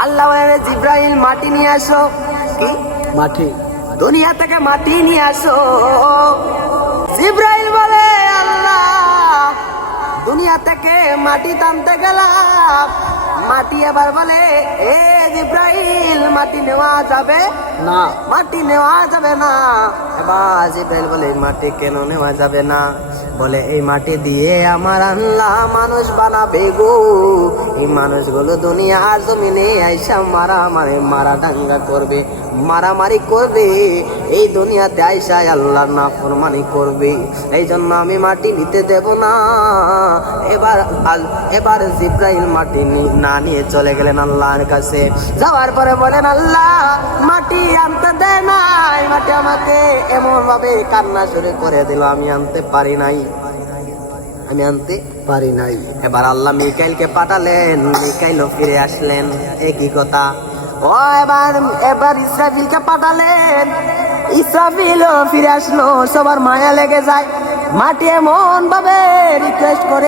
আল্লাহ বলে জিব্রাইল মাটি নিয়ে আসো। কি মাটি? দুনিয়া থেকে মাটি নিয়ে আসো। জিব্রাইল বলে আল্লাহ দুনিয়া থেকে মাটি টানতে গেলাম, মাটি এবার বলে এ জিব্রাইল মাটি নেওয়া যাবে না। মাটি নেওয়া যাবে না। এবার জিব্রাইল বলে মাটি কেন নেওয়া যাবে না? বলে এই মাটি দিয়ে আমার আল্লাহ মানুষ বানাবে গো। এই মানুষগুলো দুনিয়ার জমিনে আইসা মারা দাঙ্গা করবে, মারামারি করবে, এই দুনিয়াতে আইসা আল্লাহর নাফরমানি করবে। এই জন্য আমি মাটি নিতে দেব না। এবার জিব্রাইল মাটি না নিয়ে চলে গেলেন আল্লাহর কাছে। যাওয়ার পরে বলেন আল্লাহ মাটি আনতে দেয় নাই, মাটি আমাকে এমন ভাবে কান্না শুরু করে দিল আমি আনতে পারি নাই। এবার আল্লাহ মিকাইলকে পাঠালেন, মিকাইলও ফিরে আসলেন। একই কথা। ও এবার ইসরাফিলকে পাঠালেন, ইসরাফিলও ফিরে আসলো। সবার মায়া লেগে যায়। মাটি এমন ভাবে রিকোয়েস্ট করে